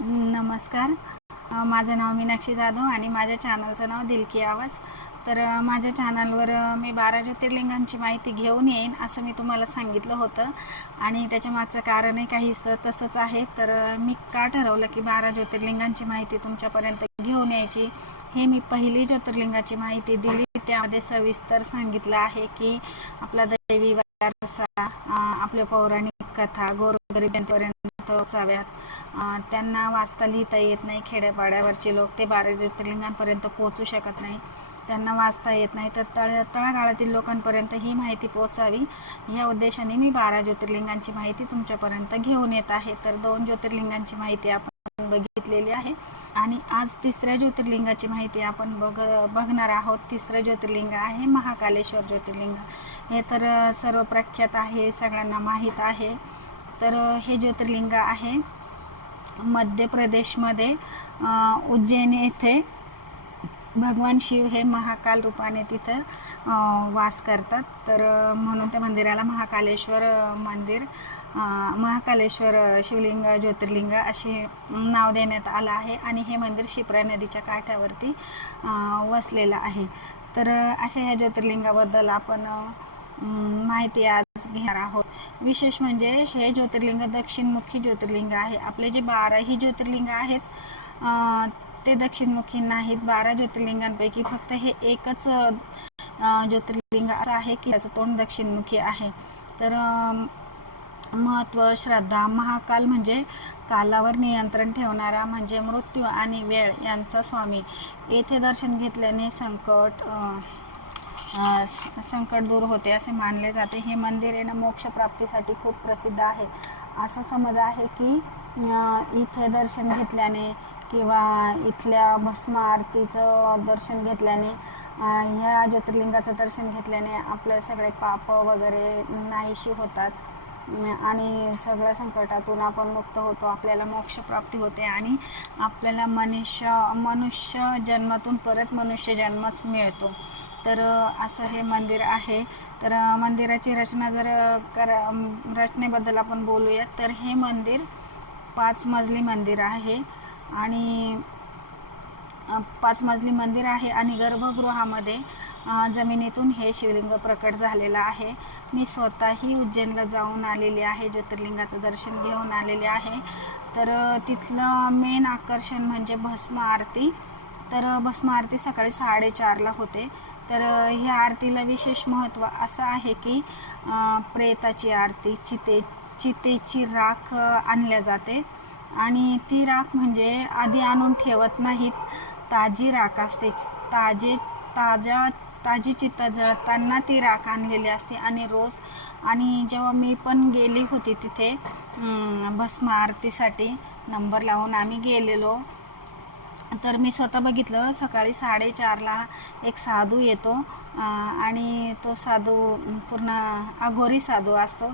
नमस्कार. माझं नाव मीनाक्षी जाधव आणि माझ्या चॅनलचं नाव दिल की आवाज. तर माझ्या चॅनलवर मी 12 ज्योतिर्लिंगांची माहिती घेऊन येईन असं मी तुम्हाला सांगितलं होतं आणि त्याच्या मागचं कारणही काहीसं तसंच आहे. तर मी का ठरवलं की 12 ज्योतिर्लिंगांची माहिती तुमच्यापर्यंत घेऊन यायची. हे मी पहिली ज्योतिर्लिंगाची माहिती दिली, त्यामध्ये सविस्तर सांगितलं आहे की आपला दैवी वारसा, आपल्या पौराणिक कथा गोरगरिबांपर्यंत पोचाव्यात. त्यांना वाचता लिहिता येत नाही, खेड्यापाड्यावरचे लोक ते 12 ज्योतिर्लिंगांपर्यंत पोहोचू शकत नाही, त्यांना वाचता येत नाही, तर तळागाळातील लोकांपर्यंत ही माहिती पोचावी या उद्देशाने मी 12 ज्योतिर्लिंगांची माहिती तुमच्यापर्यंत घेऊन येत आहे. तर 2 ज्योतिर्लिंगांची माहिती आपण बघितलेली आहे आणि आज 3ऱ्या ज्योतिर्लिंगाची माहिती आपण बघणार आहोत. 3रं ज्योतिर्लिंग आहे महाकालेश्वर ज्योतिर्लिंग. हे तर सर्व प्रख्यात आहे, सगळ्यांना माहीत आहे. तर हे ज्योतिर्लिंग आहे मध्य प्रदेशमध्ये, उज्जैन येथे. भगवान शिव हे महाकाल रूपाने तिथं वास करतात. तर म्हणून त्या मंदिराला महाकालेश्वर मंदिर, महाकालेश्वर शिवलिंग ज्योतिर्लिंग असे नाव देण्यात आलं आहे आणि हे मंदिर शिप्रा नदीच्या काठावरती वसलेलं आहे. तर अशा ह्या ज्योतिर्लिंगाबद्दल आपण माहिती आज घेणार आहोत. विशेष म्हणजे हे ज्योतिर्लिंग दक्षिणमुखी ज्योतिर्लिंग आहे. आपले जे 12ही ज्योतिर्लिंग आहेत ते दक्षिणमुखी नाहीत. 12 ज्योतिर्लिंगांपैकी फक्त हे एकच ज्योतिर्लिंग असं आहे की त्याचं तोंड दक्षिणमुखी आहे. तर महत्त्व, श्रद्धा. महाकाल म्हणजे कालावर नियंत्रण ठेवणारा, म्हणजे मृत्यू आणि वेळ यांचा स्वामी. येथे दर्शन घेतल्याने संकट दूर होते असे मानले जाते. हे मंदिर आहे ना मोक्षप्राप्तीसाठी खूप प्रसिद्ध आहे. असा समज आहे की इथे दर्शन घेतल्याने किंवा इथल्या भस्म आरतीचं दर्शन घेतल्याने, ह्या ज्योतिर्लिंगाचं दर्शन घेतल्याने आपले सगळे पाप वगैरे नाहीशी होतात आणि सगळ्या संकटातून आपण मुक्त होतो, आपल्याला मोक्षप्राप्ती होते आणि आपल्याला मनुष्य जन्मातून परत मनुष्य जन्मच मिळतो. तर असं हे मंदिर आहे. तर मंदिराची रचना रचनेबद्दल आपण बोलूया. तर हे मंदिर 5 मजली मंदिर आहे आणि 5 मजली मंदिर आहे आणि गर्भगृहामध्ये जमिनीतून हे शिवलिंग प्रकट झालेलं आहे. मी स्वतःही उज्जैनला जाऊन आलेली आहे, ज्योतिर्लिंगाचं दर्शन घेऊन आलेले आहे. तर तिथलं मेन आकर्षण म्हणजे भस्म आरती. तर भस्म आरती सकाळी 4:30ला होते. तर ह्या आरतीला विशेष महत्त्व असं आहे की प्रेताची आरती, चितेची राख आणल्या जाते आणि ती राख म्हणजे आधी आणून ठेवत नाहीत, ताजी राख असते. ताजी चिता जळताना ती राख आणलेली असते आणि रोज. आणि जेव्हा मी पण गेली होती तिथे भस्म आरतीसाठी नंबर लावून आम्ही गेलेलो, तर मी स्वतः बघितलं. सकाळी 4:30ला एक साधू येतो आणि तो साधू पूर्ण अघोरी साधू असतो.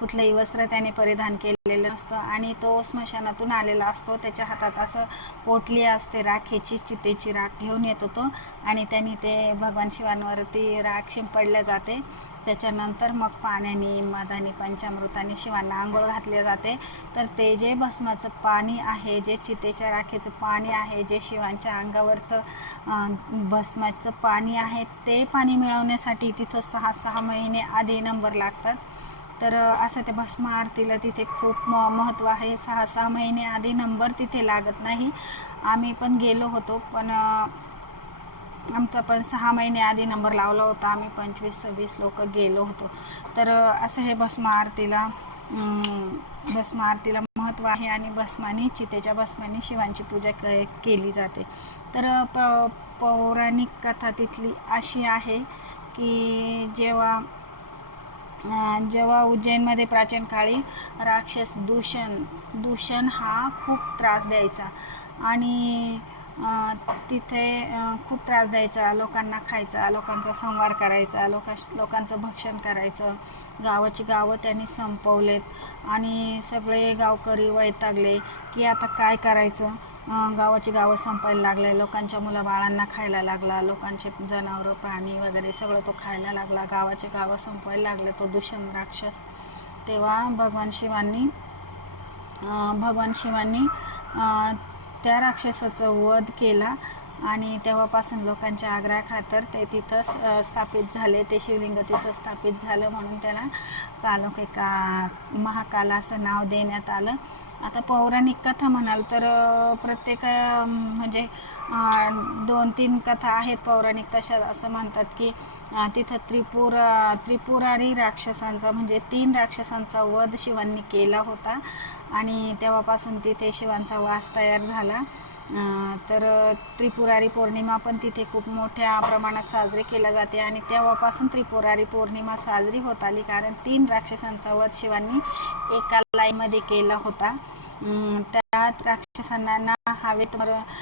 कुठलंही वस्त्र त्याने परिधान केलेलं नसतं आणि तो स्मशानातून आलेला असतो. त्याच्या हातात असं पोटली असते राखेची, चितेची राख घेऊन येतो तो आणि त्यांनी ते भगवान शिवांवरती राख शिंपडल्या जाते. त्याच्यानंतर मग पाण्याने, मधाने, पंचामृताने शिवांना आंघोळ घातले जाते. तर ते जे भस्माचं पाणी आहे, जे चितेच्या राखेचं पाणी आहे, जे शिवांच्या अंगावरचं भस्माचं पाणी आहे, ते पाणी मिळवण्यासाठी तिथं 6 महिने आधी नंबर लागतात. तर असं ते भस्म आरतीला तिथे खूप महत्त्व आहे. 6 महिने आधी नंबर तिथे लागत नाही. आम्ही पण गेलो होतो, पण आमचा पण 6 महिने आधी नंबर लावला होता. आम्ही 25-26 लोक गेलो होतो. तर असं हे भस्म आरतीला महत्त्व आहे आणि चितेच्या भस्माने शिवांची पूजा केली जाते. तर पौराणिक कथा तिथली अशी आहे की जेव्हा उज्जैनमध्ये प्राचीन काळी राक्षस दूषण हा खूप त्रास द्यायचा आणि तिथे खूप त्रास द्यायचा, लोकांना खायचा, लोकांचा संहार करायचा, लोकांचं भक्षण करायचं. गावाची गावं त्यांनी संपवलेत आणि सगळे गावकरी वैतागले की आता काय करायचं. गावाची गावं संपायला लागले, लोकांच्या मुलाबाळांना खायला लागला, लोकांचे जनावरं प्राणी वगैरे सगळं तो खायला लागला, गावाचे गावं संपवायला लागले तो दूषण राक्षस. तेव्हा भगवान शिवांनी त्या राक्षसाचा वध केला आणि तेव्हापासून लोकांच्या आग्रहाखातर ते तिथं स्थापित झाले. ते शिवलिंग तिथं स्थापित झालं म्हणून त्याला कालोखा महाकाल असं नाव देण्यात आलं. आता पौराणिक कथा म्हणाल तर प्रत्येक म्हणजे 2-3 कथा आहेत पौराणिक तशा. असं म्हणतात की तिथं त्रिपुरारी राक्षसांचा म्हणजे 3 राक्षसांचा वध शिवांनी केला होता आणि तेव्हापासून तिथे शिवांचा वास तयार झाला. तर त्रिपुरारी पौर्णिमा पण तिथे खूप मोठ्या प्रमाणात साजरी केली जाते आणि तेव्हापासून त्रिपुरारी पौर्णिमा साजरी होत आली, कारण 3 राक्षसांचा वध शिवांनी एका लाईनमध्ये केला होता. त्यात राक्षसांना ना हवेत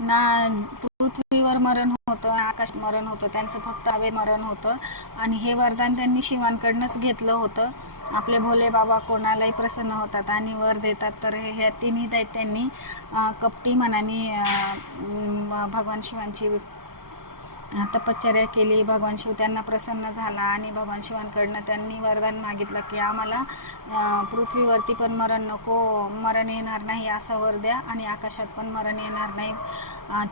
ना पृथ्वीवर मरण होतं, आकाश मरण होतं, त्यांचं फक्त हवेत मरण होतं. आणि हे वरदान त्यांनी शिवांकडनंच घेतलं होतं. आपले भोले बाबा कोणालाही प्रसन्न होतात आणि वर देतात. तर ह्या 3 दैत्यांनी कपटी मनाने भगवान शिवांची तपश्चर्या केली. भगवान शिव त्यांना प्रसन्न झाला आणि भगवान शिवांकडनं त्यांनी वरदान मागितलं की आम्हाला पृथ्वीवरती पण मरण येणार नाही असा वर द्या आणि आकाशात पण मरण येणार नाही,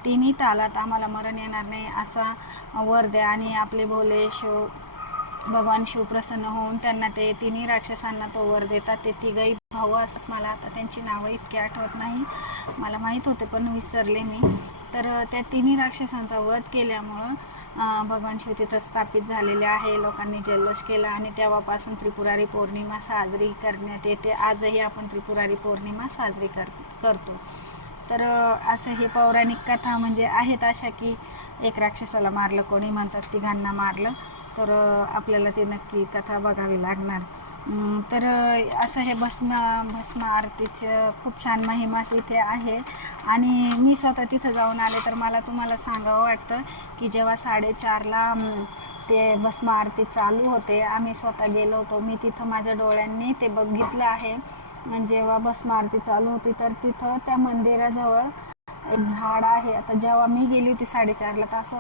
3 तालात आम्हाला मरण येणार नाही असा वर द्या. आणि आपले भोले शिव भगवान शिव प्रसन्न होऊन त्यांना ते 3 राक्षसांना तो वर देतात. ते 3 भाऊ असतात. मला आता त्यांची नावं इतकी आठवत नाही, मला माहीत होते पण विसरले मी. तर त्या 3 राक्षसांचा वध केल्यामुळं भगवान शिव तिथं स्थापित झालेले आहे. लोकांनी जल्लोष केला आणि तेव्हापासून त्रिपुरारी पौर्णिमा साजरी करण्यात येते. आजही आपण त्रिपुरारी पौर्णिमा साजरी करतो. तर असं हे पौराणिक कथा म्हणजे आहेत अशा की एक राक्षसाला मारलं, कोणी म्हणतात 3घांना मारलं. तर आपल्याला ती नक्की कथा बघावी लागणार. तर असं हे भस्म आरतीचं खूप छान महिमा तिथे आहे आणि मी स्वतः तिथं जाऊन आले. तर मला तुम्हाला सांगावं वाटतं की जेव्हा 4:30ला ते भस्म आरती चालू होते, आम्ही स्वतः गेलो होतो. मी तिथं माझ्या डोळ्यांनी ते बघितलं आहे. जेव्हा भस्म आरती चालू होती तर तिथं त्या मंदिराजवळ एक झाड आहे. आता जेव्हा मी गेली होती 4:30ला तर असं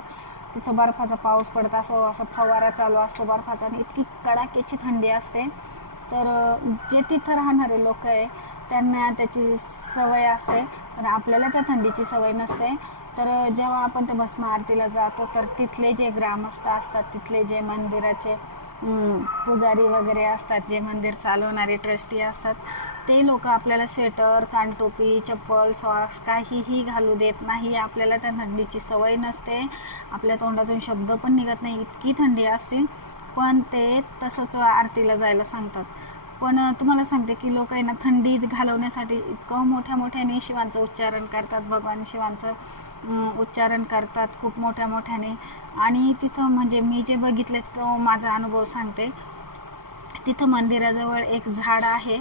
तिथं बर्फाचा पाऊस पडत असं फवारा चालू असतो बर्फाचा आणि इतकी कडाक्याची थंडी असते. तर जे तिथं राहणारे लोक आहे त्यांना त्याची सवय असते, पण आपल्याला त्या थंडीची सवय नसते. तर जेव्हा आपण त्या भस्म आरतीला जातो तर तिथले जे ग्रामस्थ असतात, तिथले जे मंदिराचे पुजारी वगैरे असतात, जे मंदिर चालवणारे ट्रस्टी असतात, ते लोक आपल्याला स्वेटर, कानटोपी, चप्पल, सॉक्स काहीही घालू देत नाही. आपल्याला त्या थंडीची सवय नसते, आपल्या तोंडातून शब्द पण निघत नाही, इतकी थंडी असते. पण ते तसंच आरतीला जायला सांगतात. पण तुम्हाला सांगते की लोक आहे ना थंडी घालवण्यासाठी इतकं मोठ्याने शिवांचं उच्चारण करतात, भगवान शिवांचं उच्चारण करतात खूप मोठ्याने. आणि तिथं म्हणजे मी जे बघितले तो माझा अनुभव सांगते. तिथं मंदिराजवळ एक झाड आहे,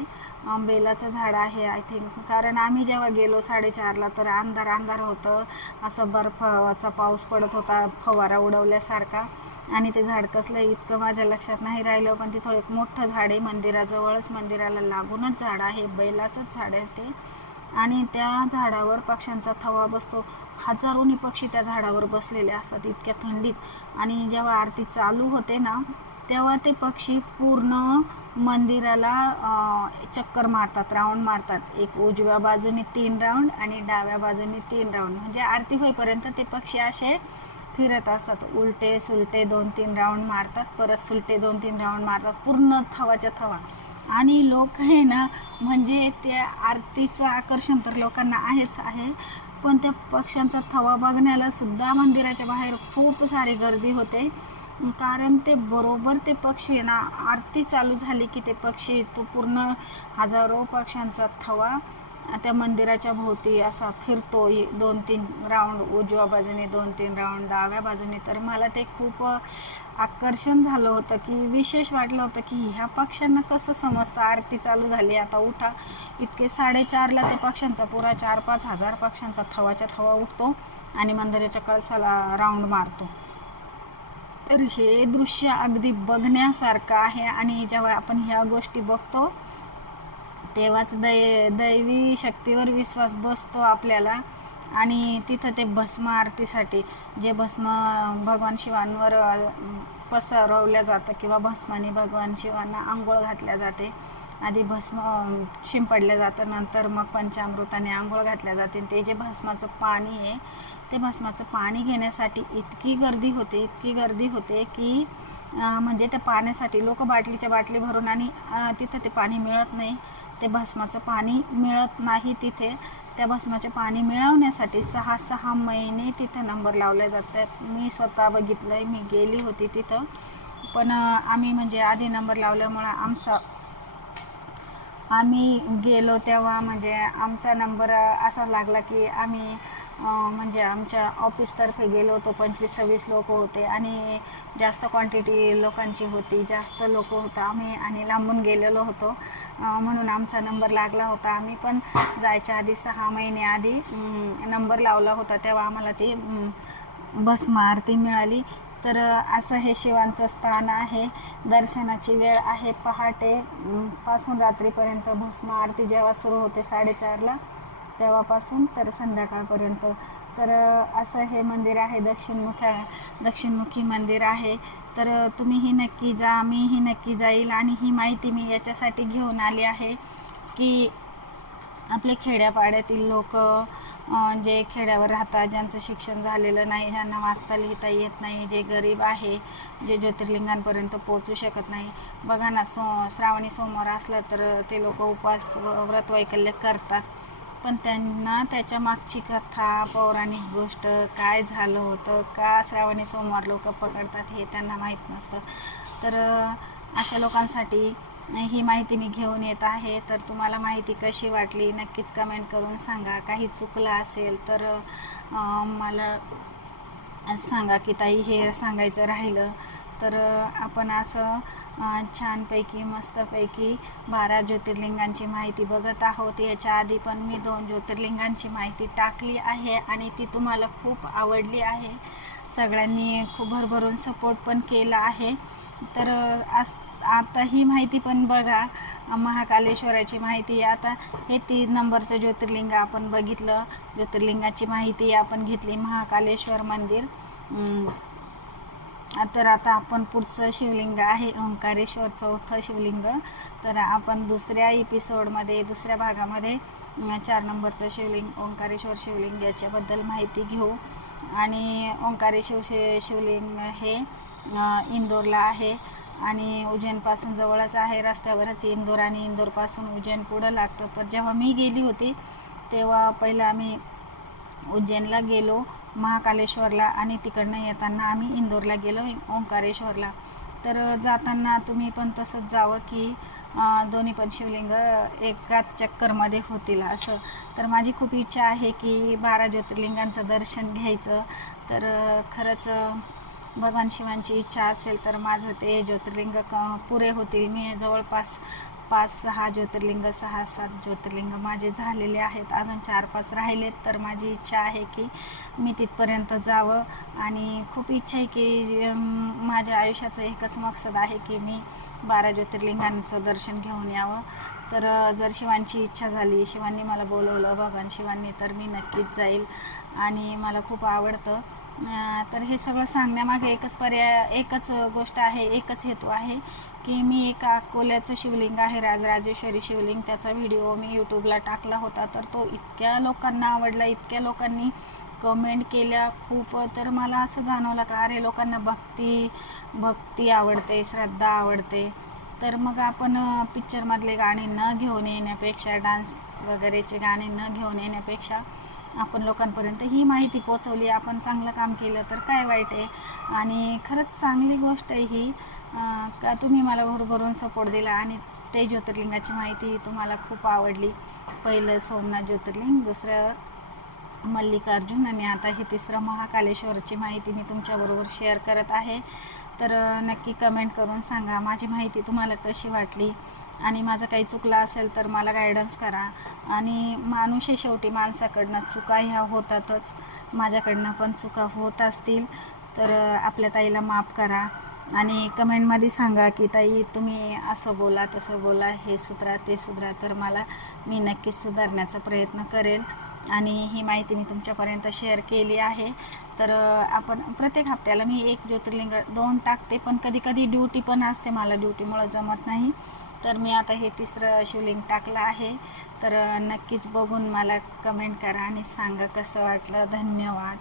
बेलाचं झाड आहे आय थिंक, कारण आम्ही जेव्हा गेलो 4:30ला तर अंधार होतं, असं बर्फाचा पाऊस पडत होता फवारा उडवल्यासारखा. आणि ते झाड कसलं इतकं माझ्या लक्षात नाही राहिलं, पण तिथं एक मोठं झाड आहे मंदिराजवळच, मंदिराला लागूनच झाड आहे, बैलाचंच झाड आहे ते. आणि त्या झाडावर पक्ष्यांचा थवा बसतो. हजारोनी पक्षी त्या झाडावर बसलेले असतात इतक्या थंडीत. आणि जेव्हा आरती चालू होते ना तेव्हा ते पक्षी पूर्ण मंदिराला चक्कर मारतात, राऊंड मारतात. एक उजव्या बाजूने 3 राऊंड आणि डाव्या बाजूने 3 राऊंड, म्हणजे आरती होईपर्यंत ते पक्षी असे फिरत असतात, उलटे सुलटे 2-3 राऊंड मारतात, परत सुलटे 2-3 राऊंड मारतात, पूर्ण थवाच्या थवा. आणि लोक आहे ना म्हणजे त्या आरतीचं आकर्षण तर लोकांना आहेच आहे, पण त्या पक्ष्यांचा थवा बघण्याला सुद्धा मंदिराच्या बाहेर खूप सारी गर्दी होते. कारण ते बरोबर ते पक्षी ना आरती चालू झाली की ते पक्षी तो पूर्ण हजारो पक्ष्यांचा थवा त्या मंदिराच्या भोवती असा फिरतो 2-3 राऊंड, उजव्या बाजूने 2-3 राऊंड, डाव्या बाजूने. तर मला ते खूप आकर्षण झालं होतं की विशेष वाटलं होतं की ह्या पक्ष्यांना कसं समजतं आरती चालू झाली आता उठा. इतके 4:30ला ते पक्ष्यांचा पुरा 4-5 हजार पक्ष्यांचा थवाच्या थवा उठतो आणि मंदिराच्या कळसाला राऊंड मारतो. तर हे दृश्य अगदी बघण्यासारखं आहे. आणि जेव्हा आपण ह्या गोष्टी बघतो तेव्हाच दैवी शक्तीवर विश्वास बसतो आपल्याला. आणि तिथं ते भस्म आरतीसाठी जे भस्म भगवान शिवांवर पसरवल्या जातं किंवा भस्माने भगवान शिवांना आंघोळ घातल्या जाते, आधी भस्म शिंपडलं जातं, नंतर मग पंचामृताने आंघोळ घातल्या जाते. ते जे भस्माचं पाणी आहे ते भस्माचं पाणी घेण्यासाठी इतकी गर्दी होते की म्हणजे त्या पाण्यासाठी लोक बाटलीच्या बाटली भरून, आणि तिथं ते पाणी मिळत नाही, ते भस्माचं पाणी मिळत नाही तिथे. त्या भस्माचे पाणी मिळवण्यासाठी 6 महिने तिथे नंबर लावले जातात. मी स्वतः बघितलं आहे, मी गेली होती तिथं. पण आम्ही म्हणजे आधी नंबर लावल्यामुळं आम्ही गेलो तेव्हा म्हणजे आमचा नंबर असा लागला की आम्ही म्हणजे आमच्या ऑफिसतर्फे गेलो होतो. 25-26 लोक होते आणि जास्त क्वांटिटी लोकांची होती, जास्त लोक होतं आम्ही, आणि लांबून गेलेलो होतो म्हणून आमचा नंबर लागला होता. आम्ही पण जायच्या आधी 6 महिने आधी नंबर लावला होता, तेव्हा आम्हाला ती भस्म आरती मिळाली. तर असं हे शिवांचं स्थान आहे. दर्शनाची वेळ आहे पहाटे पासून रात्रीपर्यंत. भस्म आरती जेव्हा सुरू होते 4:30ला तेव्हापासून तर संध्याकाळपर्यंत. तर असं हे मंदिर आहे, दक्षिणमुखी मंदिर आहे. तर तुम्हीही नक्की जा, मीही नक्की जाईल. आणि ही माहिती मी याच्यासाठी घेऊन आली आहे की आपले खेड्यापाड्यातील लोक जे खेड्यावर राहतात, ज्यांचं शिक्षण झालेलं नाही, ज्यांना वाचता लिहिता येत नाही, जे गरीब आहे, जे ज्योतिर्लिंगांपर्यंत पोचू शकत नाही. बघा ना, श्रावणी सोमवार असलं तर ते लोक उपवास व्रत वैकल्य करतात, पण त्यांना त्याच्या मागची कथा, पौराणिक गोष्ट, काय झालं होतं, का श्रावणी सोमवार लोक पकडतात हे त्यांना माहीत नसतं. तर अशा लोकांसाठी ही माहिती मी घेऊन येत आहे. तर तुम्हाला माहिती कशी वाटली नक्कीच कमेंट करून सांगा. काही चुकलं असेल तर मला सांगा की ताई हे सांगायचं राहिलं. तर आपण असं छानपैकी मस्तपैकी 12 ज्योतिर्लिंगांची माहिती बघत आहोत. याच्या आधी पण मी 2 ज्योतिर्लिंगांची माहिती टाकली आहे आणि ती तुम्हाला खूप आवडली आहे. सगळ्यांनी खूप भरभरून सपोर्ट पण केला आहे. तर आता ही माहिती पण बघा, महाकालेश्वराची माहिती. आता हे 3 नंबरचं ज्योतिर्लिंग आपण बघितलं, ज्योतिर्लिंगाची माहिती आपण घेतली, महाकालेश्वर मंदिर. तर आता आपण पुढचं शिवलिंग आहे ओंकारेश्वर, 4थं शिवलिंग. तर आपण दुसऱ्या एपिसोडमध्ये, दुसऱ्या भागामध्ये 4 नंबरचं शिवलिंग ओंकारेश्वर शिवलिंग याच्याबद्दल माहिती घेऊ. आणि ओंकारेश्वर शिवलिंग हे इंदोरला आहे आणि उज्जैनपासून जवळच आहे, रस्त्यावरच इंदोर, आणि इंदोरपासून उज्जैन पुढं लागतं. तर जेव्हा मी गेली होती तेव्हा पहिलं आम्ही उज्जैनला गेलो महाकालेश्वरला, आणि तिकडनं येताना आम्ही इंदोरला गेलो ओंकारेश्वरला. तर जाताना तुम्ही पण तसंच जावं की दोन्ही पण शिवलिंग एकाच चक्करमध्ये होतील असं. तर माझी खूप इच्छा आहे की 12 ज्योतिर्लिंगांचं दर्शन घ्यायचं. तर खरंच भगवान शिवांची इच्छा असेल तर माझं ते ज्योतिर्लिंग पुरे होतील. मी जवळपास 5-6 ज्योतिर्लिंग, 6-7 ज्योतिर्लिंग माझे झालेले आहेत, अजून 4-5 राहिलेत. तर माझी इच्छा आहे की मी तिथपर्यंत जावं, आणि खूप इच्छा आहे की माझ्या आयुष्याचं एकच मकसद आहे की मी 12 ज्योतिर्लिंगांचं दर्शन घेऊन यावं. तर जर शिवांची इच्छा झाली, शिवांनी मला बोलवलं, भगवान शिवांनी, तर मी नक्कीच जाईल, आणि मला खूप आवडतं. तर हे सगळं सांगण्यामागे एकच गोष्ट आहे, एकच हेतू आहे की मी एक अकोल्याचं शिवलिंग आहे, राजराजेश्वरी शिवलिंग, त्याचा व्हिडिओ मी यूट्यूबला टाकला होता. तर तो इतक्या लोकांना आवडला, इतक्या लोकांनी कमेंट केल्या खूप. तर मला असं जाणवलं का अरे लोकांना भक्ती आवडते, श्रद्धा आवडते. तर मग आपण पिक्चरमधले गाणे न घेऊन येण्यापेक्षा, डान्स वगैरेचे गाणे न घेऊन येण्यापेक्षा आपण लोकांपर्यंत ही माहिती पोचवली, आपण चांगलं काम केलं तर काय वाईट आहे. आणि खरंच चांगली गोष्ट आहे ही का तुम्ही मला भरभरून सपोर्ट दिला आणि ते ज्योतिर्लिंगाची माहिती तुम्हाला खूप आवडली. पहिलं सोमनाथ ज्योतिर्लिंग, दुसरं मल्लिकार्जुन, आणि आता हे तिसरं महाकालेश्वरची माहिती मी तुमच्याबरोबर शेअर करत आहे. तर नक्की कमेंट करून सांगा माझी माहिती तुम्हाला कशी वाटली, आणि माझं काही चुकलं असेल तर मला गायडन्स करा. आणि माणूस आहे शेवटी, माणसाकडनं चुका ह्या होतातच, माझ्याकडनं पण चुका होत असतील तर आपल्या ताईला माफ करा. आणि कमेंटमध्ये सांगा की ताई तुम्ही असं बोला, तसं बोला, हे सुधरा, ते सुधरा. तर मी नक्कीच सुधारण्याचा प्रयत्न करेल, आणि ही माहिती मी तुमच्यापर्यंत शेअर केली आहे. तर आपण प्रत्येक हप्त्याला मी 1 ज्योतिर्लिंग 2 टाकते, पण कधी कधी ड्युटी पण असते, मला ड्युटीमुळं जमत नाही. तर मी आता हे तिसरं शिवलिंग टाकलं आहे. तर नक्कीच बघून मला कमेंट करा आणि सांगा कसं वाटलं. धन्यवाद.